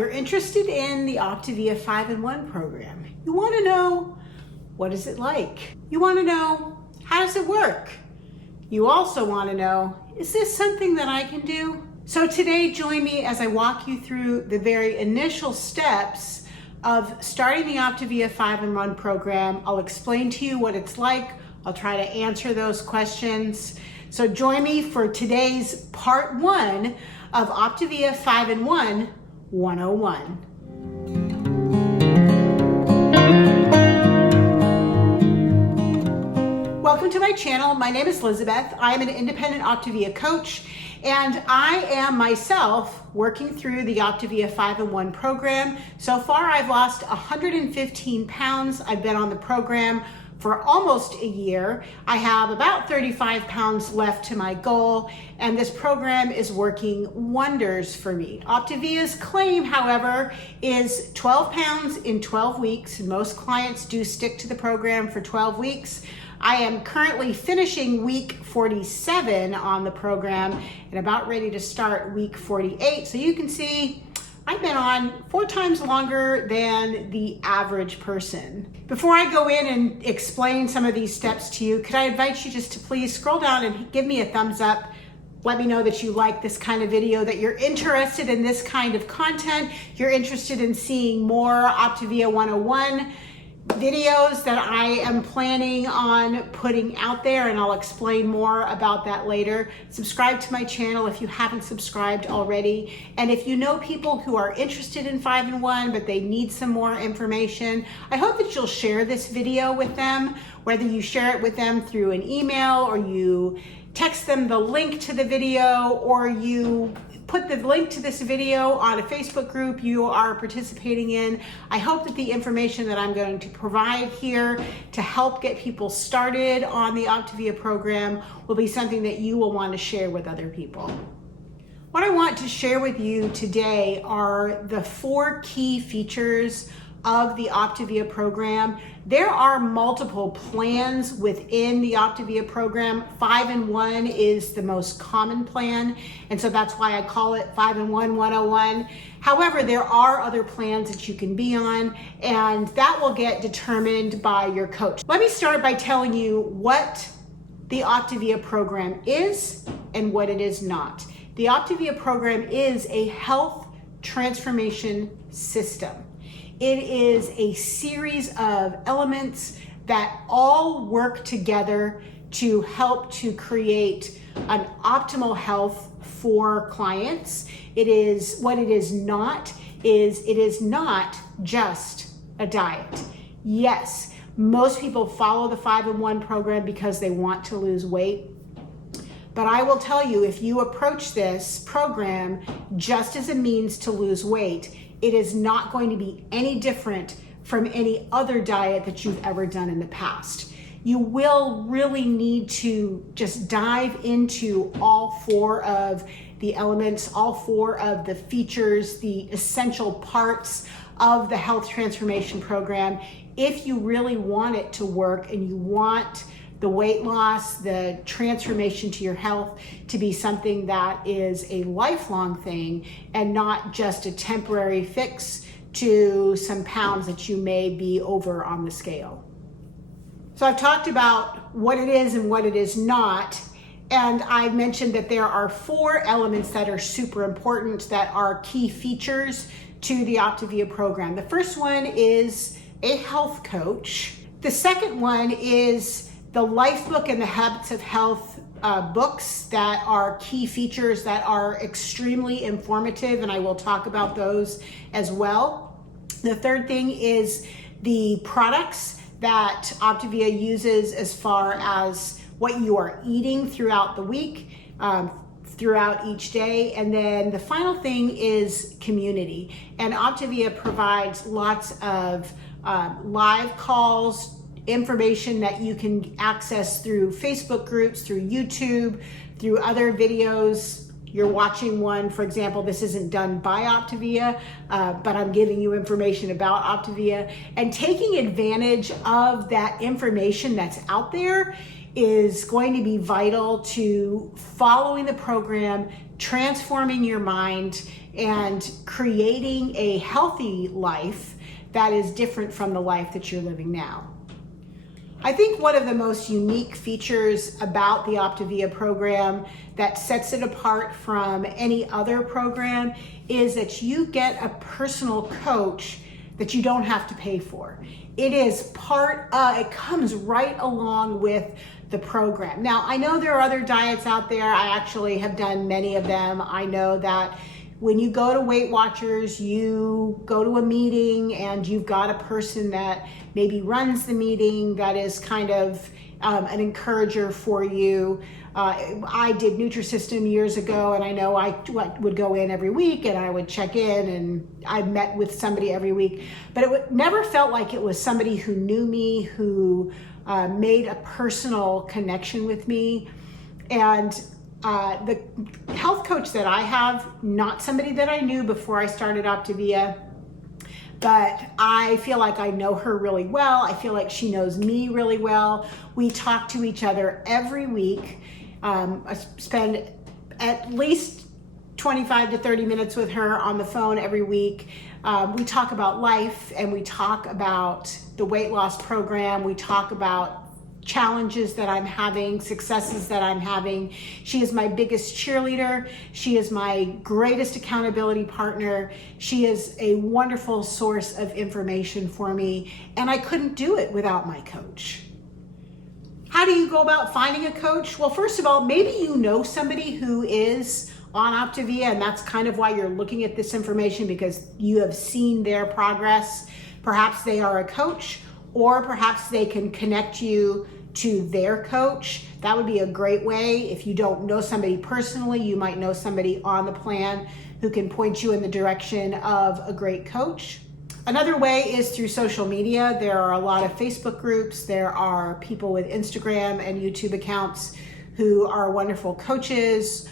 you're interested in the Optavia 5-in-1 program. You want to know, what is it like? You want to know, how does it work? You also want to know, is this something that I can do? So today, join me as I walk you through the very initial steps of starting the Optavia 5-in-1 program. I'll explain to you what it's like. I'll try to answer those questions. So join me for today's part 1 of Optavia 5-in-1 101. Welcome to my channel. My name is Lizabeth. I am an independent Optavia coach, and I am myself working through the Optavia 5-in-1 program. So far, I've lost 115 pounds. I've been on the program for almost a year. I have about 35 pounds left to my goal, and this program is working wonders for me. Optavia's claim, however, is 12 pounds in 12 weeks, and most clients do stick to the program for 12 weeks. I am currently finishing week 47 on the program and about ready to start week 48. So you can see I've been on 4 times longer than the average person. Before I go in and explain some of these steps to you, could I invite you just to please scroll down and give me a thumbs up. Let me know that you like this kind of video, that you're interested in this kind of content. You're interested in seeing more Optavia 101 videos that I am planning on putting out there, and I'll explain more about that later. Subscribe to my channel if you haven't subscribed already. And if you know people who are interested in 5-in-1 but they need some more information, I hope that you'll share this video with them, whether you share it with them through an email or you text them the link to the video, or you put the link to this video on a Facebook group you are participating in. I hope that the information that I'm going to provide here to help get people started on the Optavia program will be something that you will want to share with other people. What I want to share with you today are the 4 key features of the Optavia program. There are multiple plans within the Optavia program. 5-in-1 is the most common plan, and so that's why I call it 5-in-1 101. However, there are other plans that you can be on, and that will get determined by your coach. Let me start by telling you what the Optavia program is and what it is not. The Optavia program is a health transformation system. It is a series of elements that all work together to help to create an optimal health for clients. It is not just a diet. Yes, most people follow the 5-in-1 program because they want to lose weight. But I will tell you, if you approach this program just as a means to lose weight, it is not going to be any different from any other diet that you've ever done in the past. You will really need to just dive into all 4 of the elements, all 4 of the features, the essential parts of the health transformation program if you really want it to work and you want the weight loss, the transformation to your health to be something that is a lifelong thing and not just a temporary fix to some pounds that you may be over on the scale. So I've talked about what it is and what it is not, and I mentioned that there are 4 elements that are super important, that are key features to the Optavia program. The first one is a health coach. The second one is the Life Book and the Habits of Health books that are key features that are extremely informative, and I will talk about those as well. The third thing is the products that Optavia uses as far as what you are eating throughout the week, throughout each day. And then the final thing is community. And Optavia provides lots of live calls, information that you can access through Facebook groups, through YouTube, through other videos. You're watching one, for example, this isn't done by Optavia, but I'm giving you information about Optavia, and taking advantage of that information that's out there is going to be vital to following the program, transforming your mind, and creating a healthy life that is different from the life that you're living now. I think one of the most unique features about the Optavia program that sets it apart from any other program is that you get a personal coach that you don't have to pay for. It is it comes right along with the program. Now, I know there are other diets out there. I actually have done many of them. I know that when you go to Weight Watchers, you go to a meeting and you've got a person that maybe runs the meeting that is kind of an encourager for you. I did Nutrisystem years ago, and I know I would go in every week and I would check in, and I met with somebody every week, but it never felt like it was somebody who knew me, who made a personal connection with me. And the health coach that I have, not somebody that I knew before I started Optavia, but I feel like I know her really well. I feel like she knows me really well. We talk to each other every week. I spend at least 25 to 30 minutes with her on the phone every week. We talk about life, and we talk about the weight loss program. We talk about challenges that I'm having, successes that I'm having. She is my biggest cheerleader. She is my greatest accountability partner. She is a wonderful source of information for me, and I couldn't do it without my coach. How do you go about finding a coach? Well, first of all, maybe you know somebody who is on Optavia, and that's kind of why you're looking at this information, because you have seen their progress. Perhaps they are a coach, or perhaps they can connect you to their coach. That would be a great way. If you don't know somebody personally, you might know somebody on the plan who can point you in the direction of a great coach. Another way is through social media. There are a lot of Facebook groups. There are people with Instagram and YouTube accounts who are wonderful coaches,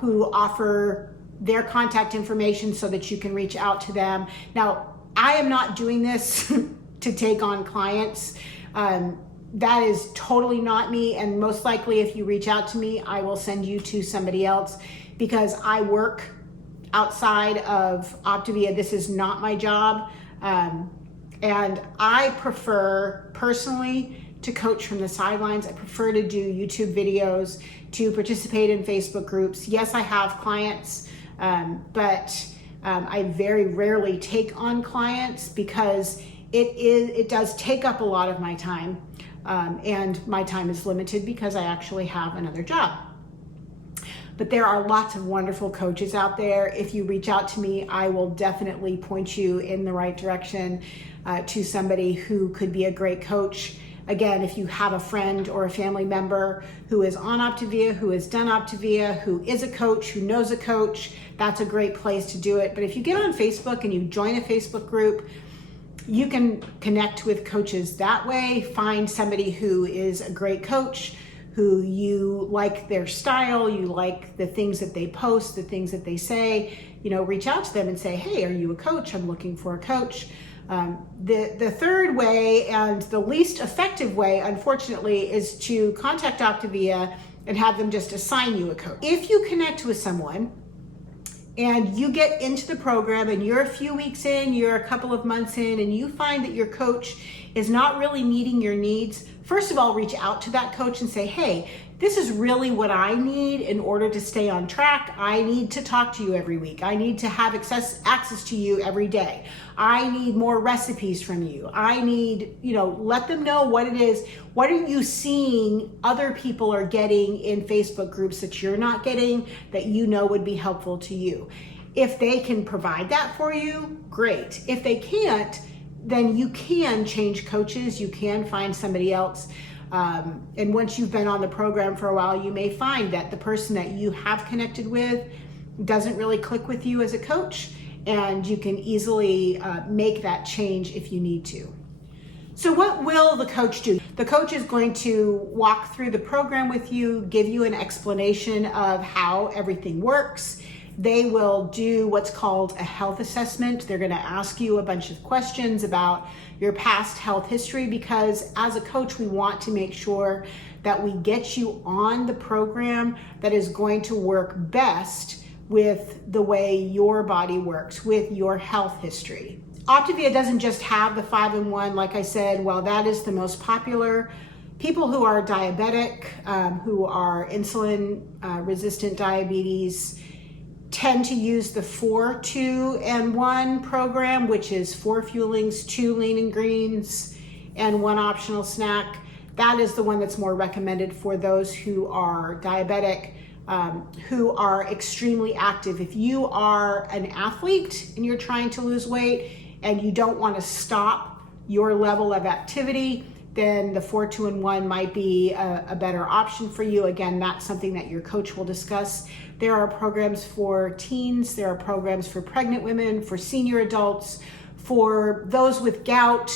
who offer their contact information so that you can reach out to them. Now, I am not doing this to take on clients. That is totally not me, and most likely if you reach out to me, I will send you to somebody else, because I work outside of Optavia. This is not my job, and I prefer personally to coach from the sidelines. I prefer to do YouTube videos, to participate in Facebook groups. Yes, I have clients, but I very rarely take on clients, because it does take up a lot of my time. And my time is limited because I actually have another job. But there are lots of wonderful coaches out there. If you reach out to me, I will definitely point you in the right direction to somebody who could be a great coach. Again, if you have a friend or a family member who is on Optavia, who has done Optavia, who is a coach, who knows a coach, that's a great place to do it. But if you get on Facebook and you join a Facebook group, you can connect with coaches that way. Find somebody who is a great coach, who you like their style, you like the things that they post, the things that they say. Reach out to them and say, hey, are you a coach? I'm looking for a coach. The third way, and the least effective way, unfortunately, is to contact Optavia and have them just assign you a coach. If you connect with someone and you get into the program and you're a few weeks in, you're a couple of months in, and you find that your coach is not really meeting your needs, first of all, reach out to that coach and say, hey, this is really what I need in order to stay on track. I need to talk to you every week. I need to have access to you every day. I need more recipes from you. I need, let them know what it is. What are you seeing other people are getting in Facebook groups that you're not getting, that would be helpful to you? If they can provide that for you, great. If they can't, then you can change coaches. You can find somebody else. And once you've been on the program for a while, you may find that the person that you have connected with doesn't really click with you as a coach, and you can easily make that change if you need to. So what will the coach do? The coach is going to walk through the program with you, give you an explanation of how everything works. They will do what's called a health assessment. They're going to ask you a bunch of questions about your past health history, because as a coach, we want to make sure that we get you on the program that is going to work best with the way your body works, with your health history. Optavia doesn't just have the 5-in-1, like I said, well, that is the most popular. People who are diabetic, who are insulin resistant diabetes, tend to use the 4-2-and-1 program, which is 4 fuelings, 2 lean and greens, and 1 optional snack. That is the one that's more recommended for those who are diabetic, who are extremely active. If you are an athlete and you're trying to lose weight and you don't want to stop your level of activity, then the 4-2-and-1 might be a better option for you. Again, that's something that your coach will discuss. There are programs for teens, there are programs for pregnant women, for senior adults, for those with gout.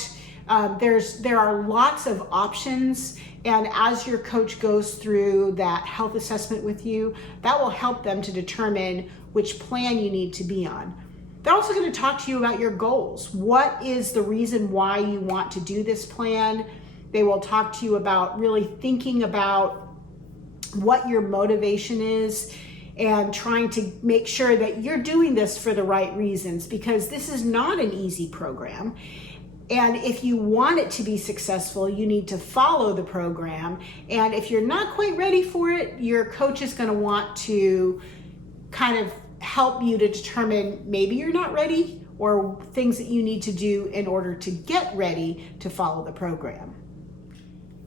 There are lots of options, and as your coach goes through that health assessment with you, that will help them to determine which plan you need to be on. They're also going to talk to you about your goals. What is the reason why you want to do this plan? They will talk to you about really thinking about what your motivation is and trying to make sure that you're doing this for the right reasons, because this is not an easy program. And if you want it to be successful, you need to follow the program. And if you're not quite ready for it, your coach is going to want to kind of help you to determine maybe you're not ready, or things that you need to do in order to get ready to follow the program.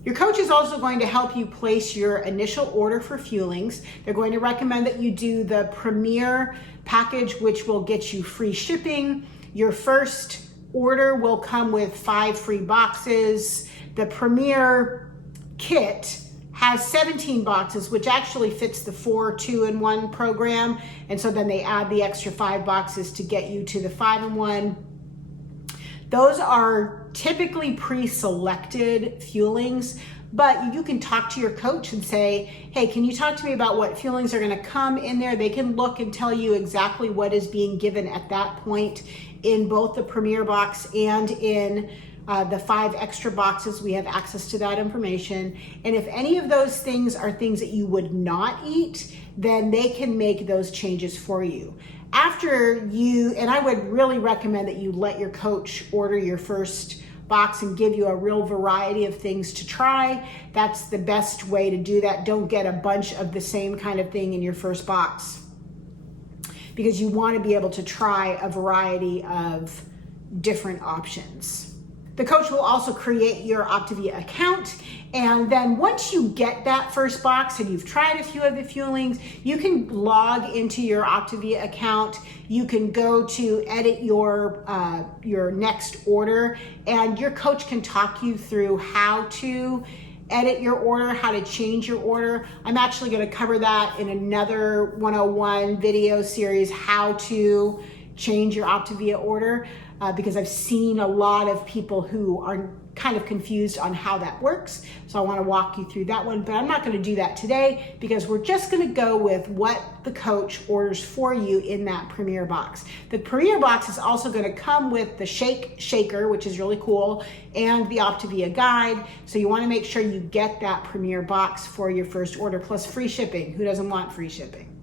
Your coach is also going to help you place your initial order for fuelings. They're going to recommend that you do the Premier package, which will get you free shipping. Your first order will come with 5 free boxes. The Premier kit has 17 boxes, which actually fits the 4-2-and-1 program. And so then they add the extra 5 boxes to get you to the 5-in-1. Those are typically pre-selected fuelings, but you can talk to your coach and say, hey, can you talk to me about what fuelings are going to come in there? They can look and tell you exactly what is being given at that point in both the Premier box and in the 5 extra boxes. We have access to that information. And if any of those things are things that you would not eat, then they can make those changes for you. After you, and I would really recommend that you let your coach order your first box and give you a real variety of things to try. That's the best way to do that. Don't get a bunch of the same kind of thing in your first box, because you want to be able to try a variety of different options. The coach will also create your Optavia account, and then once you get that first box and you've tried a few of the fuelings, you can log into your Optavia account. You can go to edit your next order, and your coach can talk you through how to edit your order, how to change your order. I'm actually going to cover that in another 101 video series, how to change your Optavia order, because I've seen a lot of people who are kind of confused on how that works. So I want to walk you through that one, but I'm not going to do that today, because we're just going to go with what the coach orders for you in that Premier box. The Premier box is also going to come with the shaker, which is really cool, and the Optavia guide. So you want to make sure you get that Premier box for your first order, plus free shipping. Who doesn't want free shipping?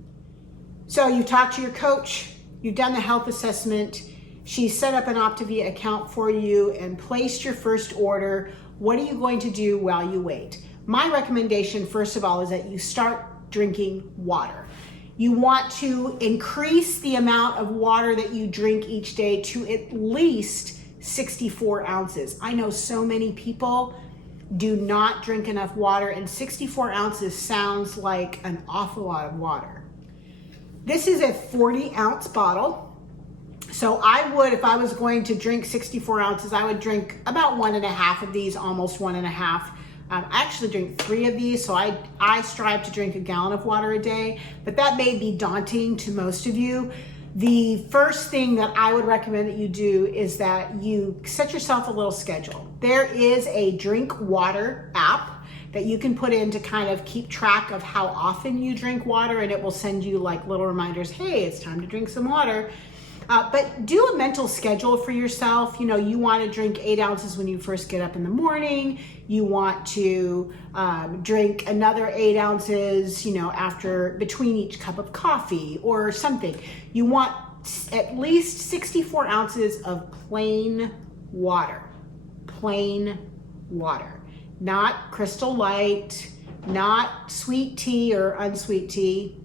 So you talked to your coach, you've done the health assessment, she set up an Optavia account for you and placed your first order. What are you going to do while you wait? My recommendation, first of all, is that you start drinking water. You want to increase the amount of water that you drink each day to at least 64 ounces. I know so many people do not drink enough water, and 64 ounces sounds like an awful lot of water. This is a 40-ounce bottle. So I would, if I was going to drink 64 ounces, I would drink about 1.5 of these, almost 1.5. I actually drink 3 of these, so I strive to drink 1 gallon of water a day, but that may be daunting to most of you. The first thing that I would recommend that you do is that you set yourself a little schedule. There is a drink water app that you can put in to kind of keep track of how often you drink water, and it will send you like little reminders, hey, it's time to drink some water. But do a mental schedule for yourself. You know, you want to drink 8 ounces when you first get up in the morning. You want to drink another 8 ounces, you know, between each cup of coffee or something. You want at least 64 ounces of plain water, not Crystal Light, not sweet tea or unsweet tea,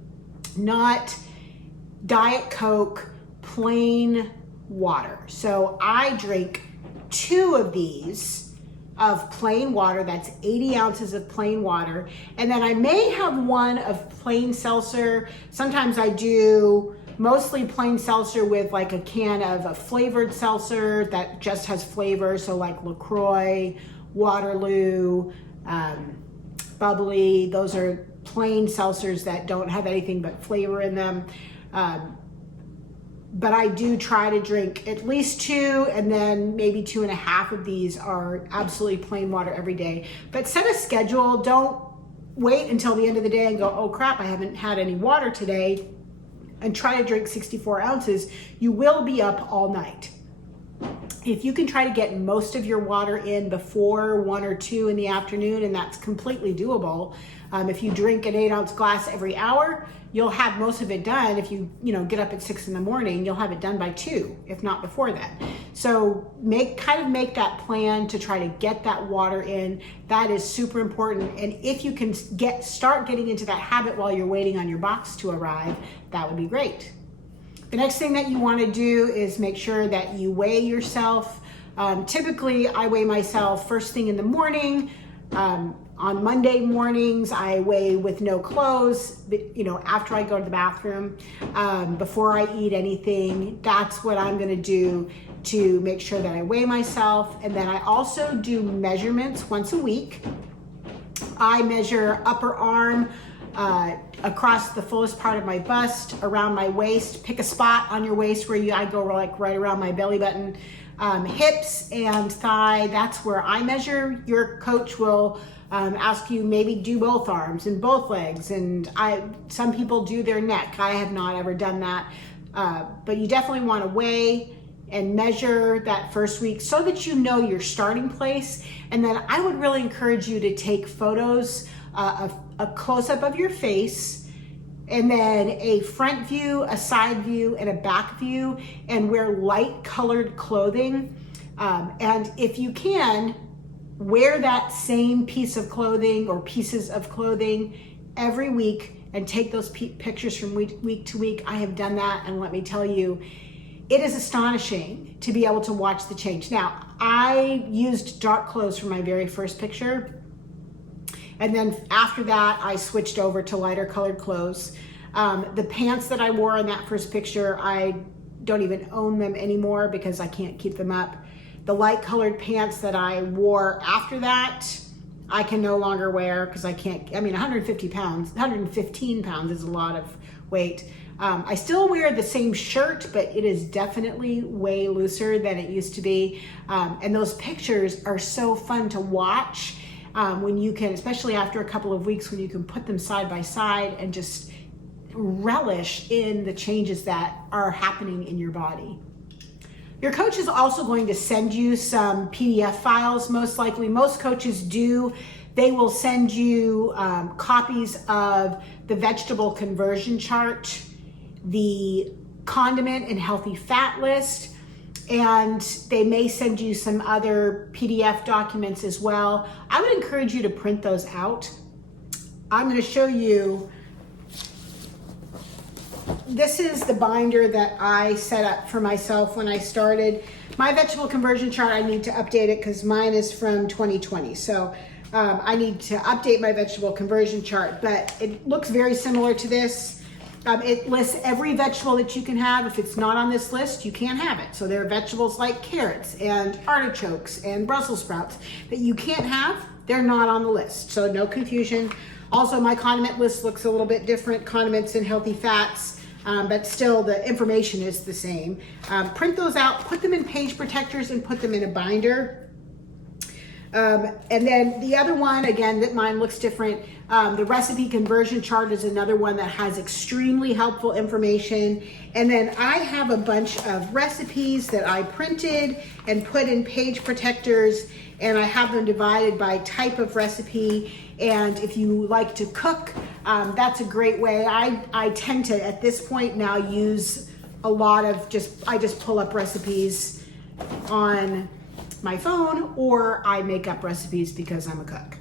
not Diet Coke, plain water. So I drink 2 of these of plain water. That's 80 ounces of plain water. And then I may have 1 of plain seltzer. Sometimes I do mostly plain seltzer with like a can of a flavored seltzer that just has flavor. So like LaCroix, Waterloo, Bubbly. Those are plain seltzers that don't have anything but flavor in them. But I do try to drink at least 2, and then maybe 2.5 of these are absolutely plain water every day. But set a schedule. Don't wait until the end of the day and go, oh crap, I haven't had any water today, and try to drink 64 ounces. You will be up all night. If you can try to get most of your water in before 1 or 2 in the afternoon, and that's completely doable. If you drink an 8-ounce glass every hour, you'll have most of it done. If you get up at 6 in the morning, you'll have it done by 2, if not before that. So make that plan to try to get that water in. That is super important. And if you can start getting into that habit while you're waiting on your box to arrive, that would be great. The next thing that you want to do is make sure that you weigh yourself. Typically, I weigh myself first thing in the morning. On Monday mornings, I weigh with no clothes, after I go to the bathroom, before I eat anything. That's what I'm going to do to make sure that I weigh myself. And then I also do measurements once a week. I measure upper arm, across the fullest part of my bust, around my waist. Pick a spot on your waist where I go like right around my belly button. Hips and thigh, that's where I measure. Your coach will ask you maybe do both arms and both legs, and some people do their neck. I have not ever done that, but you definitely want to weigh and measure that first week so that you know your starting place. And then I would really encourage you to take photos of a close-up of your face, and then a front view, a side view, and a back view, and wear light colored clothing. And if you can, wear that same piece of clothing or pieces of clothing every week and take those pictures from week to week. I have done that, and let me tell you, it is astonishing to be able to watch the change. Now, I used dark clothes for my very first picture, and then after that, I switched over to lighter colored clothes. The pants that I wore in that first picture, I don't even own them anymore because I can't keep them up. The light colored pants that I wore after that, I can no longer wear because I can't, 115 pounds is a lot of weight. I still wear the same shirt, but it is definitely way looser than it used to be. And those pictures are so fun to watch when you can, especially after a couple of weeks, when you can put them side by side and just relish in the changes that are happening in your body. Your coach is also going to send you some PDF files, most likely. Most coaches do. They will send you copies of the vegetable conversion chart, the condiment and healthy fat list, and they may send you some other PDF documents as well. I would encourage you to print those out. I'm going to show you. This is the binder that I set up for myself when I started. My vegetable conversion chart, I need to update it because mine is from 2020. So I need to update my vegetable conversion chart, but it looks very similar to this. It lists every vegetable that you can have. If it's not on this list, you can't have it. So there are vegetables like carrots and artichokes and Brussels sprouts that you can't have. They're not on the list, so no confusion. Also, my condiment list looks a little bit different, condiments and healthy fats. But still the information is the same. Print those out, put them in page protectors, and put them in a binder. And then the other one, again, that mine looks different. The recipe conversion chart is another one that has extremely helpful information. And then I have a bunch of recipes that I printed and put in page protectors, and I have them divided by type of recipe. And if you like to cook, that's a great way. I tend to, at this point now, use a lot of I just pull up recipes on my phone, or I make up recipes because I'm a cook.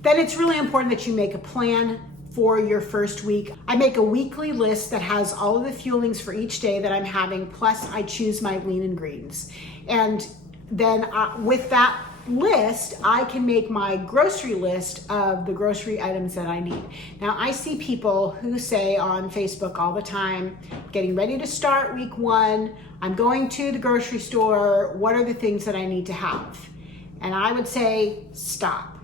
Then it's really important that you make a plan for your first week. I make a weekly list that has all of the fuelings for each day that I'm having, plus I choose my lean ingredients. And then with that list, I can make my grocery list of the grocery items that I need. Now, I see people who say on Facebook all the time, getting ready to start week 1, I'm going to the grocery store, what are the things that I need to have? And I would say, stop.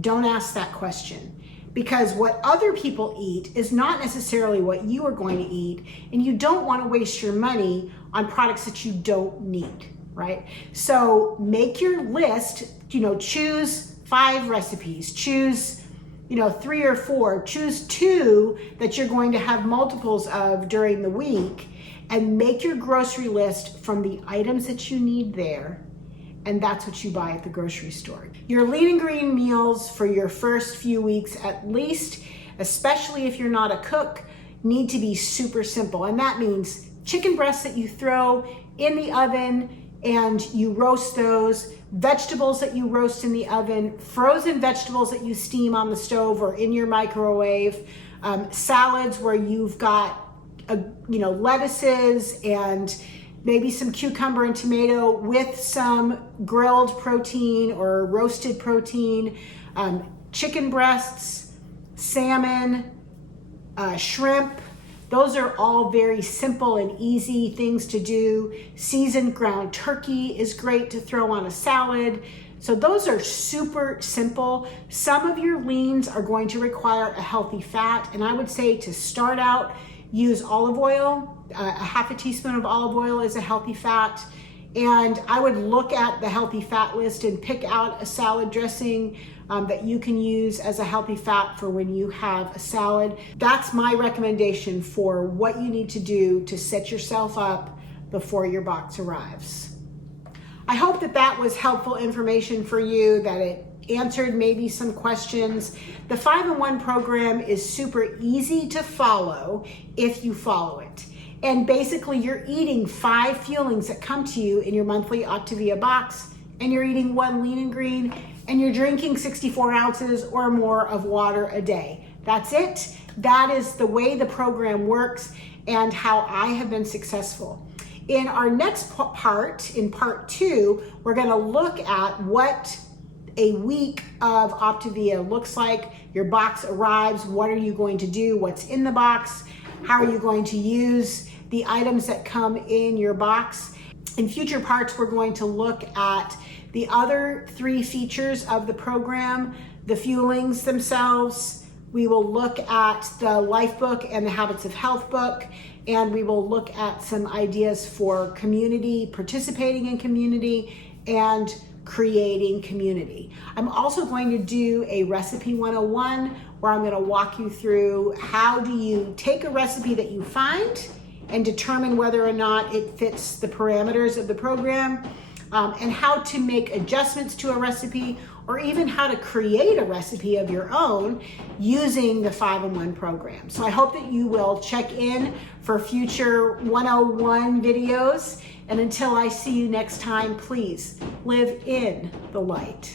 Don't ask that question, because what other people eat is not necessarily what you are going to eat, and you don't want to waste your money on products that you don't need. Right? So make your list, choose 5 recipes, choose, 3 or 4, choose 2 that you're going to have multiples of during the week, and make your grocery list from the items that you need there. And that's what you buy at the grocery store. Your lean ingredient meals for your first few weeks, at least, especially if you're not a cook, need to be super simple. And that means chicken breasts that you throw in the oven and you roast those, vegetables that you roast in the oven, frozen vegetables that you steam on the stove or in your microwave, salads where you've got lettuces and maybe some cucumber and tomato with some grilled protein or roasted protein, chicken breasts, salmon, shrimp. Those are all very simple and easy things to do. Seasoned ground turkey is great to throw on a salad. So those are super simple. Some of your leans are going to require a healthy fat, and I would say to start out, use olive oil. A half a teaspoon of olive oil is a healthy fat. And I would look at the healthy fat list and pick out a salad dressing that you can use as a healthy fat for when you have a salad. That's my recommendation for what you need to do to set yourself up before your box arrives. I hope that was helpful information for you, that it answered maybe some questions. The 5-in-1 program is super easy to follow if you follow it. And basically you're eating 5 fuelings that come to you in your monthly Optavia box, and you're eating 1 lean and green, and you're drinking 64 ounces or more of water a day. That's it. That is the way the program works and how I have been successful. In our next part, in part 2, we're gonna look at what a week of Optavia looks like. Your box arrives, what are you going to do? What's in the box? How are you going to use the items that come in your box? In future parts, we're going to look at the other 3 features of the program, the fuelings themselves. We will look at the Life Book and the Habits of Health book, and we will look at some ideas for community, participating in community, and creating community. I'm also going to do a Recipe 101 where I'm going to walk you through how do you take a recipe that you find and determine whether or not it fits the parameters of the program, and how to make adjustments to a recipe, or even how to create a recipe of your own using the 5-in-1 program. So I hope that you will check in for future 101 videos. And until I see you next time, please live in the light.